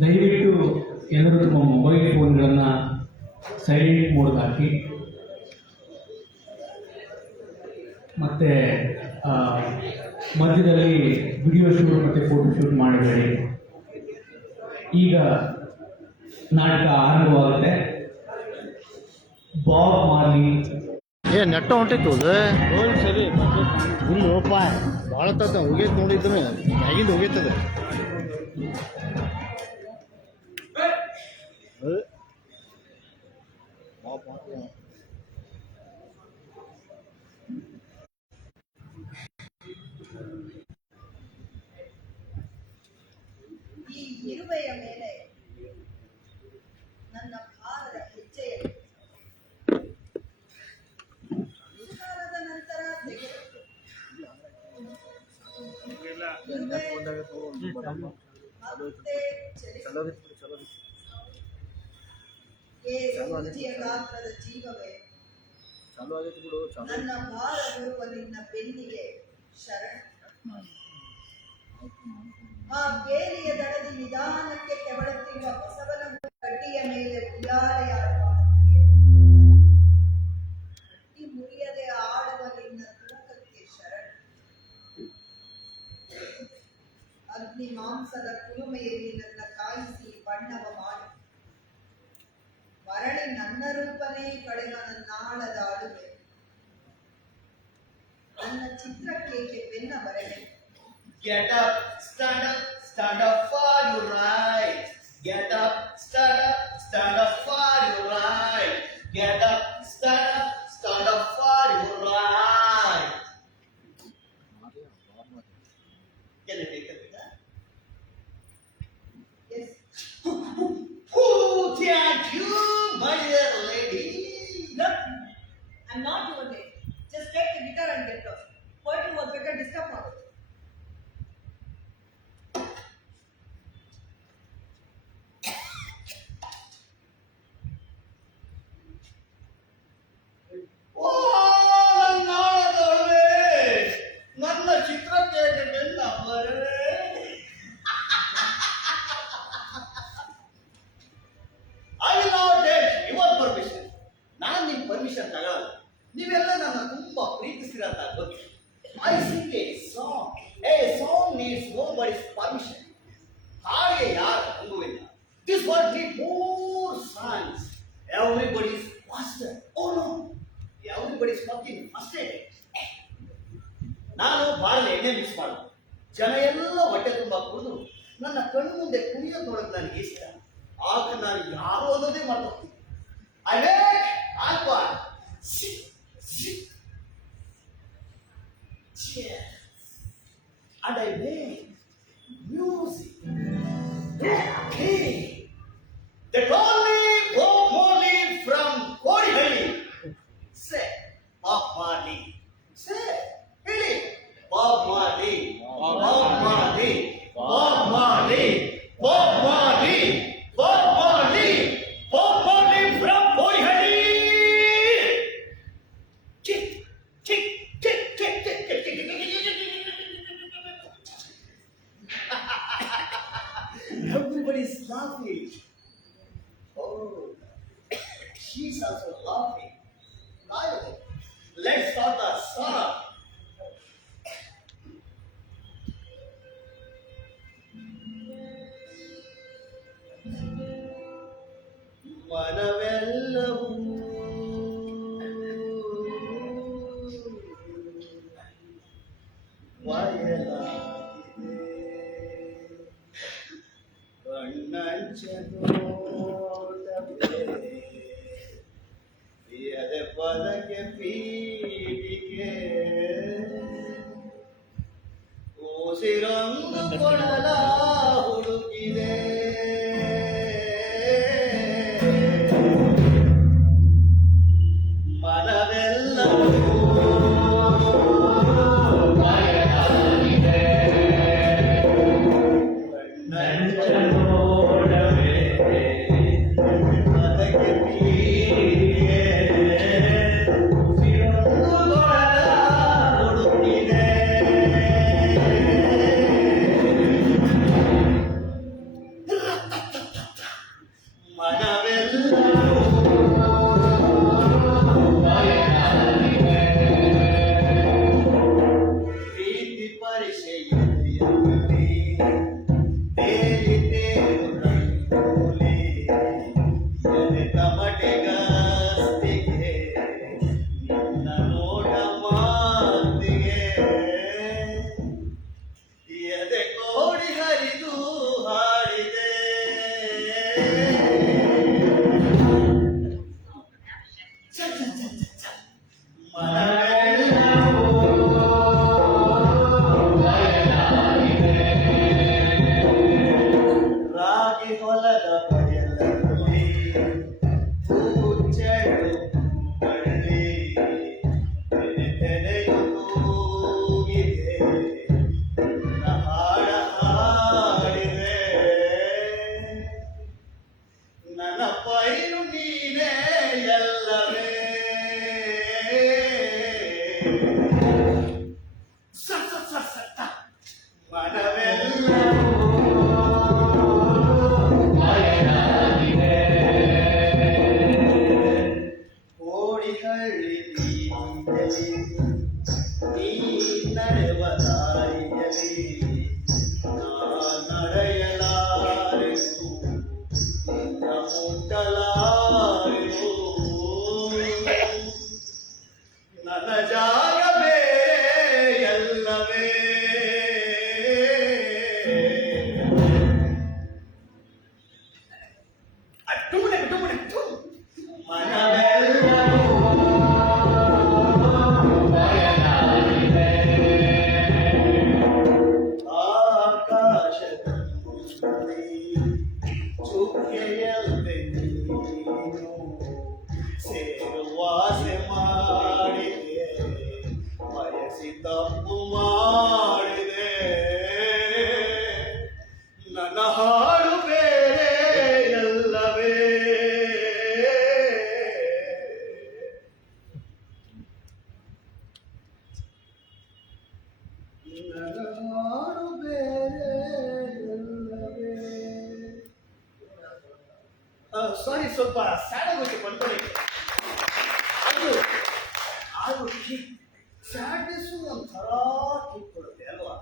ದಯವಿಟ್ಟು ಎಲ್ಲರೂ ತಮ್ಮ ಮೊಬೈಲ್ ಫೋನ್ಗಳನ್ನು ಸೈಲೆಂಟ್ ಮೋಡ್ಗೆ ಹಾಕಿ. ಮತ್ತು ಮಧ್ಯದಲ್ಲಿ ವಿಡಿಯೋ ಶೂಟ್ ಮತ್ತು ಫೋಟೋ ಶೂಟ್ ಮಾಡಬೇಡಿ ಈಗ ನಾಟಕ ಆರಂಭವಾಗುತ್ತೆ. ಬಾಬ್ ಮಾರ್ಲಿ ಏ, ನೆಟ್ಟ ಹೊಂಟಿತ್ತು ಸರಿ ಇಲ್ಲ ಭಾಳ ತದ ಹೋಗೈತೆ ನೋಡಿದ್ರೆ ಆಗಿಂದ ಹೋಗೈತದ. चलो रे चलो रे चलो आगे चलो आगे तू चलो ನನ್ನ ಭಾರವು ನಿನ್ನ ಬೆನ್ನಿಗೆ ಶರಣ ಆ ಬೇಲಿಯ ದಡದಿ ನಿಧಾನಕ್ಕೆ ಕೆವಳುತ್ತಿರುವ ಬಸವನ ಕಟ್ಟಿಯ ಮೇಲೆ ಉಯ್ಯಾಲೆಯಾಡುವ ಕಟ್ಟಿ ಮುರಿಯದೆ ಆಡುವ ನಿನ್ನ ತೂಕಕ್ಕೆ ಶರಣ ಅಗ್ನಿ ಮಾಂಸದ ಕುಲುಮೆಯಲ್ಲಿ ನಿನ್ನ ರೂಪನೇ ಕಡೆವ ನನ್ನಾಳದ ಅಡುಗೆ ನನ್ನ ಚಿತ್ರಕ್ಕೇಕೆ ಬೆನ್ನ ಬರಲಿ Get up, stand up, stand up for your right. Get up, stand up, stand up for your right. Get up, ಅನ್ನೋದಾಗಿ ಯಾವ ಓದೋದೇ ಮರ್ತೋಗ್ತೀವಿ Yeah. ನಿನ್ನ ಸಾರಿ ಸ್ವಲ್ಪ ಸ್ಯಾಡ್ ಆಗೋಕೆ ಬಂದ್ಕೊಳ್ಳಿ ಅದು ಅದು ಸ್ಯಾಡ್ನೆಸ್ಸು ಒಂಥರ ಕಿಕ್ ಕೊಡುತ್ತೆ ಅಲ್ವಾ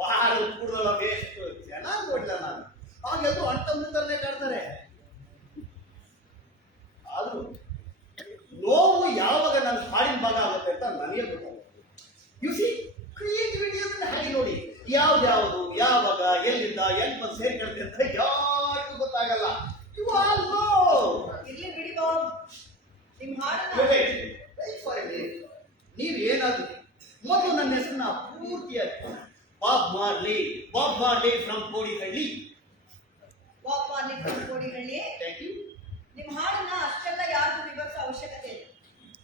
ಬಹಳ ಕೂಡಲ್ಲ ಬೇಸ್ಟ್ ಚೆನ್ನಾಗಿ ಕೊಡಲ ನಾನು. ಹಾಗೆಲ್ಲೂ ಅಂಟಂತಲ್ಲೇ ಕಾಡ್ತಾರೆ ಆದರೂ, ನೋವು ಯಾವಾಗ ನನ್ನ ಹಾಡಿನ ಭಾಗ ಆಗುತ್ತೆ ಅಂತ ನನಗೆ ಗೊತ್ತಾಗುತ್ತೆ. ಯು ಸಿ ಕ್ರಿಯೇಟಿವಿಟಿ ಅಂತ ಹಾಗೆ ನೋಡಿ. ಯಾವ್ದ್ಯಾವುದು, ಯಾವಾಗ, ಎಲ್ಲಿಂದ, ಎಲ್ಲಿ ಬಂದು ಸೇರ್ಕೊಳುತ್ತೆ ಅಂತ ಯಾರಿಗೂ ಗೊತ್ತಾಗಲ್ಲ. ಇರ್ಲಿ ಬಿಡಿ ಬಾಬ್ ನಿಮ್ ಹಾಡನ್ನ ನೀವು ಏನಾದ್ರು ಮೊದಲು ನನ್ನ ಹೆಸರನ್ನ ಪೂರ್ತಿಯಾಗಿ Bob Marley Bob Marley from Kodihalli Bob ನಿಮ್ ಕೋಡಿಹಳ್ಳಿ ಥ್ಯಾಂಕ್ ಯು ನಿಮ್ ಹಾಡನ್ನ ಅಷ್ಟೆಲ್ಲ ಯಾರಿಗೂ ವಿವರಿಸೋ ಅವಶ್ಯಕತೆ ಇಲ್ಲ.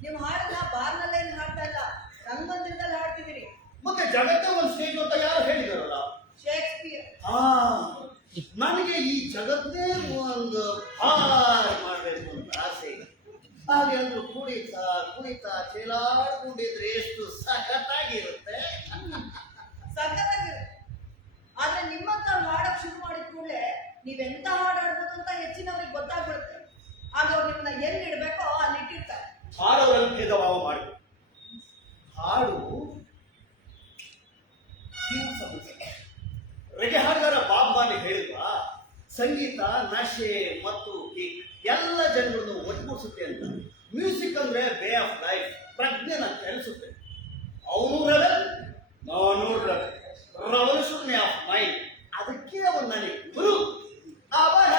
ನಿಮ್ ಹಾಡನ್ನ ಬಾರ್ನಲ್ಲೇನ್ ಹಾಡ್ತಾ ಇಲ್ಲ. ರಂಗಮಂದಿರದಲ್ಲಿ ಹಾಡ್ತಿದ್ದೀರಿ ಮತ್ತೆ ಜಗತ್ತೇ ಒಂದು ಸ್ಟೇಜ್ ಅಂತ ಯಾರು ಹೇಳಿದಾರಲ್ಲ? ಶೇಕ್ಸ್ಪಿಯರ್. ಆ ನನಗೆ ಈ ಜಗತ್ತೇ ಒಂದು ಹಾರ್ ಮಾಡಬೇಕು ಅಂತ ಆಸೆ. ಇದೆ ಹಾಗೆ ಅಂದ್ರು ಕುಣಿತಾ ಕುಣಿತಾ ಚೇಲಾಡ್ಕೊಂಡಿದ್ರೆ ಎಷ್ಟು ಸಖತ್ತಾಗಿರುತ್ತೆ. ಸಖತ್ತಾಗಿರುತ್ತೆ. ಆದ್ರೆ ನಿಮ್ಮಂತ ಹಾಡಕ್ ಶುರು ಮಾಡಿದ ಕೂಡಲೇ ನೀವೆಂತ ಹಾಡು ಹಾಡ್ಬೋದು ಅಂತ ಹೆಚ್ಚಿನವ್ರಿಗೆ ಗೊತ್ತಾಗ್ಬಿಡುತ್ತೆ. ಆಗ ಅವ್ರು ನಿಮ್ಮನ್ನ ಎಲ್ಲಿ ಇಡ್ಬೇಕೋ ಅಲ್ಲಿ ಇಟ್ಟಿರ್ತಾರೆ ಹಾಡೋರಲ್ಲಿ ಭೇದಭಾವ ಮಾಡಿ ಹಾಡು ರೆಗೆ ಹಾಡುಗಾರ ಬಾಬ್ ಮಾರ್ಲಿ ಹೇಳಿಲ್ವಾ ಸಂಗೀತ, ನಶೆ ಮತ್ತು ಕಿಕ್ ಎಲ್ಲ ಜನರನ್ನು ಒಟ್ಟುಗೂಡಿಸುತ್ತೆ ಅಂತ. ಮ್ಯೂಸಿಕ್ ಅಂದ್ರೆ ವೇ ಆಫ್ ಲೈಫ್ ಪ್ರಜ್ಞೆನ ಕಲಿಸುತ್ತೆ. ಅವನು ರೆಬೆಲ್ ನಾನು ರೆಬೆಲ್ ರೆವಲ್ಯೂಷನ್ ಆಫ್ ಮೈಂಡ್ ಅದಕ್ಕೆ ಅವನು ನನಗೆ ಗುರು. ಅವರ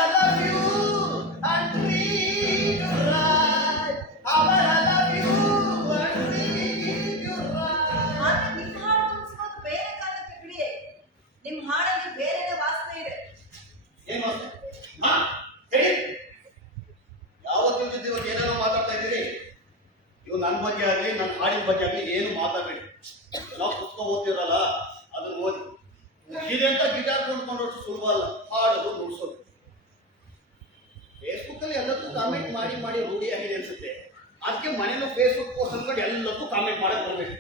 ಬಗ್ಗೆ ಆಗಲಿ ನನ್ನ ಹಾಡಿನ ಬಗ್ಗೆ ಆಗಲಿ ಏನು ಮಾತಾಡಬೇಡಿ. ನಾವು ಪುಸ್ತಕ ಓದ್ತಿರಲ್ಲ, ಅದನ್ನ ಓದಿ. ಇದೆ ಅಂತ ಗಿಟಾರ್ ಕೊಂಡ್ಕೊಂಡಷ್ಟು ಸುಲಭ ಅಲ್ಲ. ಹಾಡೋದು ನುಡಿಸೋದು ಫೇಸ್ಬುಕ್ ಅಲ್ಲಿ ಎಲ್ಲದಕ್ಕೂ ಕಾಮೆಂಟ್ ಮಾಡಿ ಮಾಡಿ ರೂಢಿ ಆಗಿದೆ ಅನ್ಸುತ್ತೆ. ಅದಕ್ಕೆ ಮನೇಲಿ ಫೇಸ್ಬುಕ್ ಪೋಸ್ಟ್ ಅಂದ್ಕೊಂಡು ಎಲ್ಲದಕ್ಕೂ ಕಾಮೆಂಟ್ ಮಾಡಕ್ ಬರ್ಬೇಕು.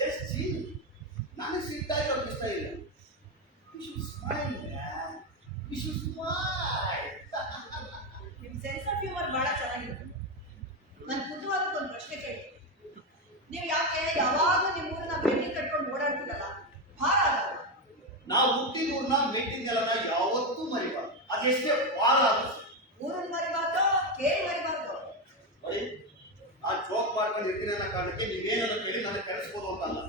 ಜಸ್ಟ್ ನಾನು ಸಿಟ್ಟಾಗಿ ಅವ್ರಿಗೆ ಇಷ್ಟ ಇಲ್ಲ. ಯು ನಿಮ್ಮ ಸೆನ್ಸ್ ಆಫ್ ಹ್ಯೂಮರ್ ಬಹಳ ಚೆನ್ನಾಗಿದೆ ನಾನು ಕುತೂಹಲಕ್ಕೆ ಒಂದು ಪ್ರಶ್ನೆ ಕೇಳಿ. ನೀವು ಯಾಕೆ ಯಾವಾಗ ನಿಮ್ಮ ಊರನ್ನ ಬೆಟ್ಟಿ ಕಟ್ಕೊಂಡು ಓಡಾಡ್ತಿರಲ್ಲ? ನಾವು ಆಗಲ್ಲ ನಾವು ಭೇಟಿ ನೆಲನ ಯಾವತ್ತೂ ಮರಿಬಾರ್ದು. ಅದೆಷ್ಟೇ ಆದ್ರೂ ಸರಿ. ಊರನ್ನ ಮರಿಬಾರ್ದು ಕೇಳಿ ಮರಿಬಾರ್ದು? ನೋಡಿ ಆ ಜೋಕ್ ಮಾಡ್ಕೊಂಡು ಇರ್ತೀನಿ ಅನ್ನೋ ಕಾರಣಕ್ಕೆ ನೀವೇನನ್ನ ಕೇಳಿ ನನಗೆ ಕರೆಸ್ಬೋದು ಅಂತಲ್ಲ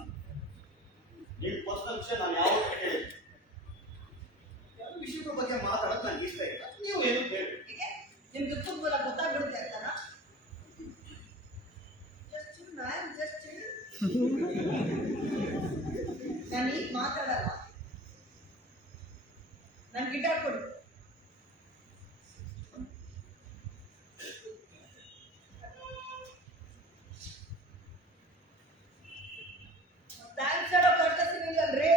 ನಿಮ್ಮ ಪರ್ಸನಲ್ ವಿಷಯ ನಾನು ಯಾವತ್ತೂ ವಿಷಯಗಳ ಬಗ್ಗೆ ಮಾತಾಡೋದು ನನಗೆ ಇಷ್ಟ ಇಲ್ಲ. ನೀವು ಏನು ಹೇಳಿ ನಿಮ್ಗೆ ಮೂಲ ಗೊತ್ತಾಗ್ಬಿಡುತ್ತೆ ಅಂತಾನ? ಜಸ್ಟ್ ಜಸ್ಟ್ ನಾನು ಈಗ ಮಾತಾಡಲ್ಲ. ನನ್ ಗಿಟಾರ್ ಕೊಡು. ಥ್ಯಾಂಕ್ಸ್ ಹೇಳೋ ಕರ್ತಸಿ ನಿಲ್ಲಲ್ರಿ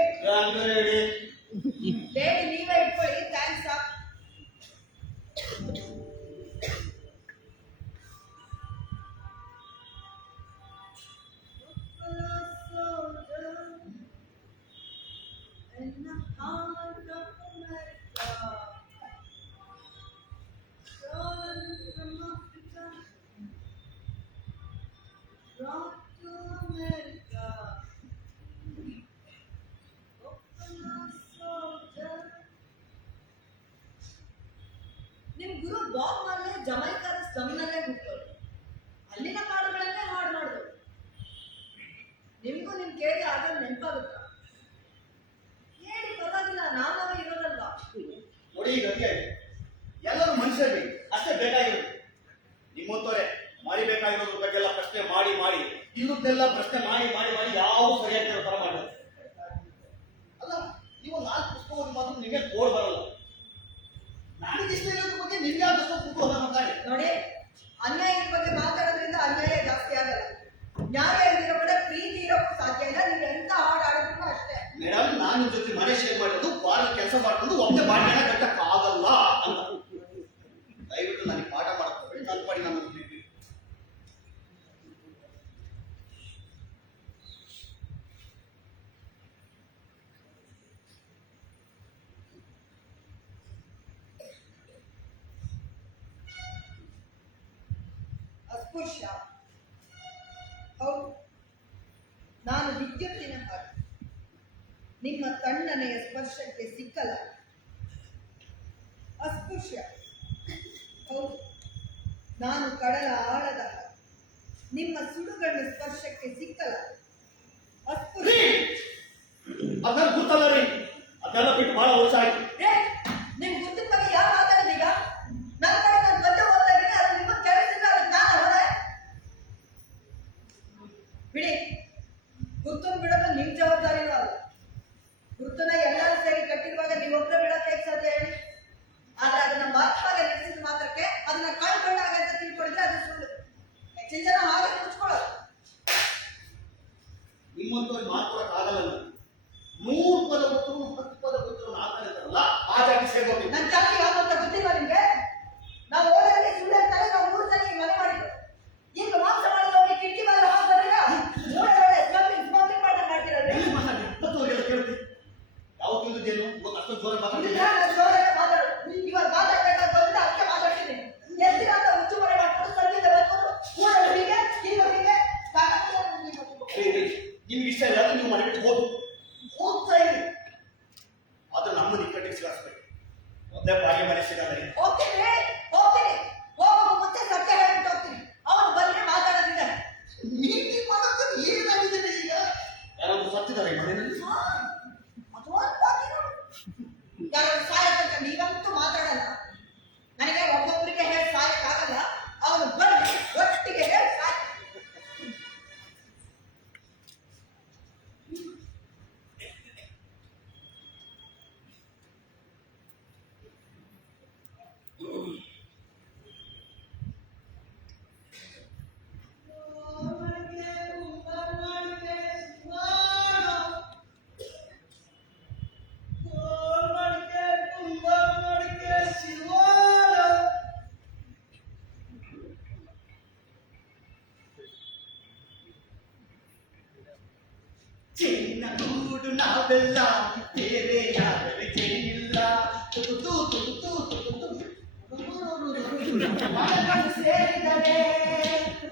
ಇಲ್ಲದೆಲ್ಲ ಪ್ರಶ್ನೆ ಮಾಡಿ ಮಾಡಿ ಮಾಡಿ ಯಾವ ಸರಿಯಾಗಿ ಉತ್ತರ ಮಾಡಿದ್ರು ಅಲ್ಲ ನೀವು ನಾಲ್ಕು ಪುಸ್ತಕ ಮಾತ್ರ ನಿಮಗೆ ಕೋಡ್ ಬರಲ್ಲ. ನಾನು ಇಷ್ಟ ಇರೋದ್ರ ಬಗ್ಗೆ ನಿಮ್ಗೆ ಯಾವ ಪುಸ್ತಕ ಮಾತಾಡಿ. ನೋಡಿ ಅನ್ಯಾಯದ ಬಗ್ಗೆ ಮಾತಾಡೋದ್ರಿಂದ ಅನ್ಯಾಯ ಜಾಸ್ತಿ ಆಗಲ್ಲ. ನ್ಯಾಯ ಇರೋ ಕಡೆ ಪ್ರೀತಿ ಇರೋಕ್ಕೂ ಸಾಧ್ಯ ಇಲ್ಲ ನೀವು ಎಂತ ಹಾಡು ಆಡೋದ್ರೂ ಅಷ್ಟೇ. ಮೇಡಮ್ ನಾನು ಜೊತೆ ಮನೆ ಶೇರ್ ಮಾಡೋದು ಬಾರ ಕೆಲಸ ಮಾಡ್ಕೊಂಡು ಒಮ್ಮೆ ಬಾಡಿಗೆ ಕಟ್ಟಕ್ಕಾಗಲ್ಲ ಅಂತ ದಯವಿಟ್ಟು ನನಗೆ ಪಾಠ ಮಾಡ್ಕೋಬೇಡಿ ನನ್ನ ಪಾಡಿ ನಾನು ಬಿಟ್ಬಿಡಿ. ಅಸ್ಪೃಶ್ಯ ಹೌದು. ನಾನು ವಿದ್ಯುತ್ತಿನ ಹಾಗೆ. ನಿಮ್ಮ ತಣ್ಣನೆಯ ಸ್ಪರ್ಶಕ್ಕೆ ಸಿಕ್ಕಲ್ಲ. ಅಸ್ಪೃಶ್ಯ. ಹೌದು. ನಾನು ಕಡಲ ಆಳದ ನಿಮ್ಮ ಸುಡುಗಣ್ಣ ಸ್ಪರ್ಶಕ್ಕೆ ಸಿಕ್ಕಲ್ಲ. ಅಸ್ಪೃಶ್ಯ. ಅದನ್ನ ಗೊತ್ತಲ್ಲ ರೀ. ಅದೆಲ್ಲ ಬಿಟ್ಟು ಬಹಳ ವರ್ಷ ಆಯ್ತು ಏ, ನಿಮ್ ಗುರ್ತದ ಬಗ್ಗೆ ಯಾರು ಮಾತಾಡೋದೀಗ ನನ್ನ ಕಡೆ ನಾನು ಬಂದು ಹೋಗ್ತಾ ಇದ್ದೀನಿ ಅದು ನಿಮ್ಮ ಕೇಳಿಸಿದ್ರೆ ಅದಕ್ಕೆ ನಾನು ಹೊಡೆ ಬಿಡಿ ಗುರ್ತನ್ನು ಬಿಡೋದು ನಿಮ್ ಜವಾಬ್ದಾರಿನೂ ಅಲ್ಲ ಗುರ್ತನ ಎಲ್ಲರೂ ಸೇರಿ ಕಟ್ಟಿರುವಾಗ ನೀವೊಬ್ಬರೇ ಬಿಡೋಕೆ ಹೇಗೆ ಸಾಧ್ಯ ಹೇಳಿ ಆದ್ರೆ ಅದನ್ನ ಮಹತ್ವಾಗಿ ನಡೆಸಿದ ಮಾತ್ರಕ್ಕೆ ಅದನ್ನ ಕಳ್ಕೊಂಡಾಗ ಅಂತ ತಿಳ್ಕೊಂಡಿದ್ರೆ ಅದು ಸುಳ್ಳು ಹೆಚ್ಚಿನ ಜನ ಹಾಗೆ ಮುಚ್ಕೊಳ್ಳೋದು ನಿಮ್ಮಂತವ್ರಿಗೆ ಮಾತಾಡಕ್ಕಾಗಲ್ಲ ನಾನು. ನೂರು ಪದ ಗೊತ್ತು ಹತ್ತು ಪದ ಗೊತ್ತು ಮಾತಾಡ್ತಾರಲ್ಲ ಆ ಜಾತಿ ಸೇರ್ಬೇಕು ನನ್ನ ಜಾತಿ ಯಾವ್ದು ಅಂತ ಗೊತ್ತಿಲ್ವಾ ನಿಮ್ಗೆ ನಾವು ಓದೋದಕ್ಕೆ ಸುಳ್ಳು ಅಂತಾರೆ ನಾವು ಮೂರು ಜನ ಈ ಮನೆ ಮಾಡಿದ್ದು ಈಗ ಮಾಂಸ ಮಾಡಿದ ಹೋಗಿ ಕಿಟಕಿ ಮೇಲೆ ಹಾಕಿದ್ರೆ ಮೂಳೆ ಒಳ್ಳೆ ಸ್ಮಗ್ಲಿಂಗ್ ಸ್ಮಗ್ಲಿಂಗ್ ಮಾಡಿ ಮಾಡ್ತಿರೋದು ಎಲ್ಲಿ ಮಾತಾಡಿ ಹತ್ತುವರೆಗೆಲ್ಲ ಕೇಳ್ತಿ ಯಾವ ತಿಳಿದೇನು ಇವತ್ತು ಅಷ್ಟೊಂದು ಜೋರ ಇಲ್ಲ, ಮಾತಾಡ್ತೀನಿ ನಾನು ಜೋರಾಗಿ ಮಾತಾಡು ಇವಾಗ ಮಾತಾಡ್ಬೇಕಾದ್ರೆ ಬಂದ್ರೆ ಅದಕ್ಕೆ ಮಾತಾಡ್ತೀನಿ ಎಷ್ಟು ದಿನ ಅಂತ ಹುಚ್ಚು ಮನೆ ಮಾಡ್ಕೊಂಡು ಸಂಗೀತ ಬರ್ಕೊಂಡು ಊರಲ್ಲಿ ಹೀಗೆ ಈಗ ಹೀಗೆ ಸಾಕಾಗ್ತದೆ ನನಗೆ. ನಿಮ್ಗೆ ಇಷ್ಟ ಇಲ್ಲ ಅಂದ್ರೆ ನೀವು ಮನೆ ಬಿಟ್ಟು ಹೋಗು ಹೋಗ್ತಾ ಇರಿ. ಅದು ನಮ್ಮ ನಿಕ್ಕಟ್ಟಿಗೆ ಸಿಗಾಸ್ಬೇಕು ಒಂದೇ ಬಾಯಿ ಮನೆ ಸಿಗಲ್ಲ. ಹೋಗ್ತೀನಿ ಹೋಗ್ತೀನಿ. ಹೋಗೋ ಮುಂಚೆ ಸತ್ಯ ಹೇಳ್ಬಿಟ್ಟು ಹೋಗ್ತೀನಿ. ಅವನು ಬಂದ್ರೆ ಮಾತಾಡೋದಿಲ್ಲ ಮೀಟಿಂಗ್ ಮಾಡೋದು ಏನಾಗಿದೆ ಈಗ? ಯಾರಾದ್ರೂ ಸತ್ತಿದ್ದಾರೆ ಮನೆಯಲ್ಲಿ? ಯಾರು ಸಾಯಕ್ಕಂತ ನೀವಂತೂ ಮಾತಾಡಲ್ಲ. ನನಗೆ ಒಬ್ಬೊಬ್ಬರಿಗೆ ಹೇಳಿ ಸಾಯಕ್ಕಾಗಲ್ಲ ಅವನು ಬರ್ಲಿ ಒಟ್ಟಿಗೆ ಹೇಳಿ आदला तेरे यार चेला तू तू तू तू तू तू तू तू तू तू तू तू तू तू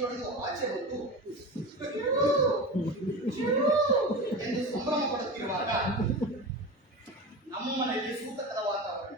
ಹಕ್ಕಿಯೊಡೆದು ಆಚೆ ಹೊತ್ತು ಎಂದು ಸಂಭ್ರಮ ಪಡುತ್ತಿರುವಾಗ ನಮ್ಮ ಮನೆಯಲ್ಲಿ ಸೂತಕದ ವಾತಾವರಣ.